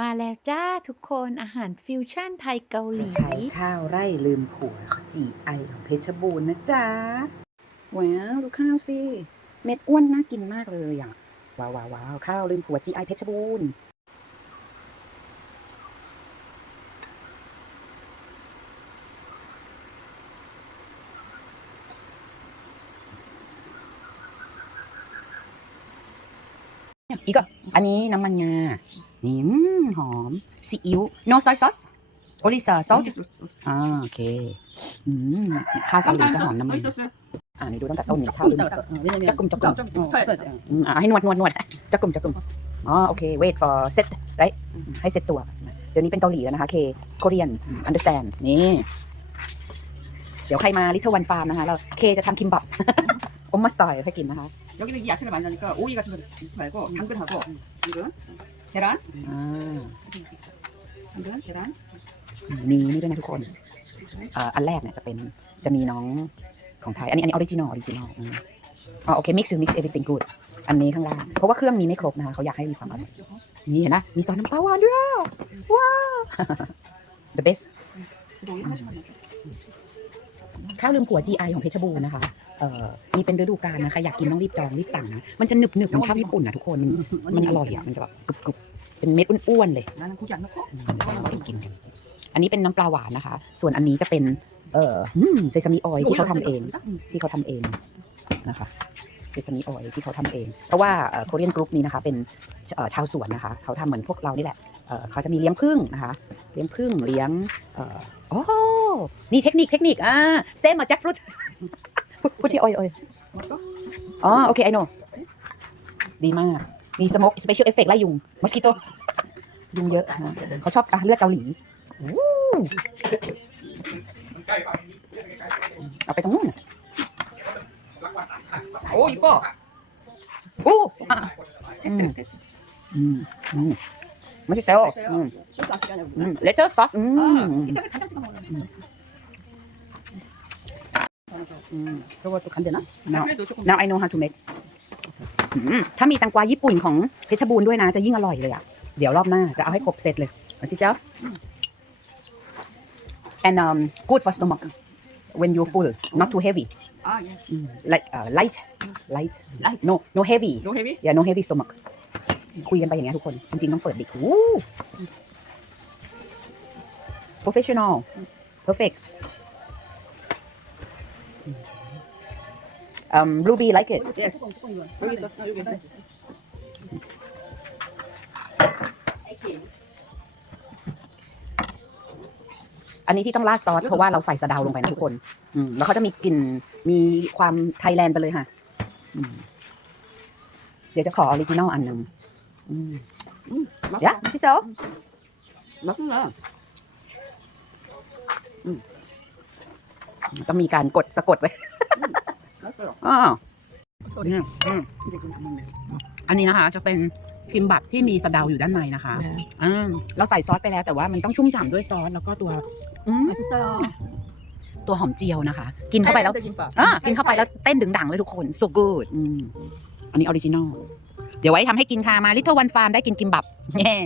มาแล้วจ้าทุกคนอาหารฟิวชั่นไทยเกาหลี จะใช้ข้าวไร่ลืมผัวขจีไอของเพชรบูรณ์นะจ๊ะว้าวดูข้าวสิ เม็ดอ้วนน่ากินมากเลยอะ ว้าวว้าวว้าวข้าวลืมผัวจีไอเพชรบูรณ์อีกอะอันนี้น้ำมันงา นี่อืมหอมซีอิ๊ว no soy sauce only salt อ่าโอเค อืมข้าวเกาหลีจะหอมน้ำมัน อ่านี่ดูตั้งแต่ต้นนี่ข้าวลืม 왜냐면 조금, 조금. 좀 어, 붙어야 돼. อืมอ่าให้นวดนวดนวดจักกลุ่มจักกลุ่มอ๋อโอเค wait for set right ให้เซตตัว เดี๋ยวนี้เป็นเกาหลีแล้วนะคะ เค Korean understand นี่ เดี๋ยวใครมา Little One Farm นะคะเราเคจะทำคิมบับ อมมาสไตล์ให้กินนะคะ 여기는 이 야채를 많이 넣으니까 오이 같은 거 넣지 말고 당근하고 이거 ร้อนอ่าร้อนร้อมีนี่ด้วยนะทุกคนอันแรกเนี่ยจะเป็นจะมีน้องของไทย อันนี้อันนี้ออริจินอลออริจินอลอ๋อโอเค mix you mix everything งกูดอันนี้ข้างล่าง เพราะว่าเครื่องมีไม่ครบนะคะเขาอยากให้มีความอร่อยนี่เห็นนะ มีซอสน้ำปลาหวานด้วยว้าว the best ข้าวลืมผัว GI ของเพชรบูรณ์นะคะ มีเป็นฤดูกาลนะคะอยากกินต้องรีบจองรีบสั่งนะมันจะหนึบหนึบเหมือนข้าวญี่ปุ่นนะทุกคนมันอร่อยอะมันจะแบบกรุบกรุบเป็นเม็ดอ้วนๆเลยอันนี้เป็นน้ำปลาหวานนะคะ ส่วนอันนี้จะเป็นเซซามิออยที่เขาทำเองที่เขาทำเองนะคะเซซามิออยที่เขาทำเอง เพราะว่าโคเรียนกรุ๊ปนี้นะคะ เป็นชาวสวนนะคะ เขาทำเหมือนพวกเรานี่แหละเขาจะมีเลี้ยงพึ่งนะคะ เลี้ยงพึ่งเลี้ยงอ๋อนี่เทคนิคเทคนิคอ่าเซมมาแจ็คฟรุต พูดที่โอ้ยโอ้ยอ๋อโอเคไอโนดีมาก มีสโมกสเปเชียลเอฟเฟกต์ไล่ยุงมอสกิโตยุงเยอะนะเขาชอบอะเลือดเกาหลีเอาไปตรงนู้นโอ้ยป้อโอ้อะอืมอืมไม่ใช่เซลล์อืมเลเตอร์ซอสอืม 아 이따가 간장 찍어 먹으면 อืมเพราะว่าตัวคันเดียวนะ now 그래도 조금 now I know how to make อืมถ้ามีแตังกวาญี่ปุ่นของเพชรบูรณ์ด้วยนะ จะยิ่งอร่อยเลยอ่ะ เดี๋ยวรอบหน้าจะเอาให้ครบเซตเลยเอาสิเจ้า and um good for stomach when you're full not too heavy 아 예. Mm, like uh, light light Light. no no heavy 노 헤비 yeah no heavy stomach คุยกันไปอย่างเงี้ยทุกคน จริงๆ ต้องเปิดดิอู้ professional perfect um Ruby like it 예 뚜껑 뚜껑 이거 여기 있어 아, 여기 있어 อันนี้ที่ต้องราดซอสเพราะว่าเราใส่สะเดาลงไปนะทุกคน อืมแล้วเขาจะมีกลิ่นมีความไทยแลนด์ไปเลยค่ะอืมเดี๋ยวจะขอออริจินอลอันหนึ่งอืม 맛있어 ยะชิโซ 맛있나 ต้องมีการกดสะกดไว้ 맛있어요 อ๋ออันนี้นะคะ จะเป็นคิมบับที่มีสะเดาอยู่ด้านในนะคะอ่าเราใส่ซอสไปแล้วแต่ว่ามันต้องชุ่มฉ่ำด้วยซอสแล้วก็ตัวอืมตัวหอมเจียวนะคะ กินเข้าไปแล้วอ่ากินเข้าไปแล้วเต้นดึงดังเลยทุกคน so good อันนี้ออริจินอลเดี๋ยวไว้ทำให้กินค่ะมาลิทเทิลวันฟาร์มได้กินกิมบับแย่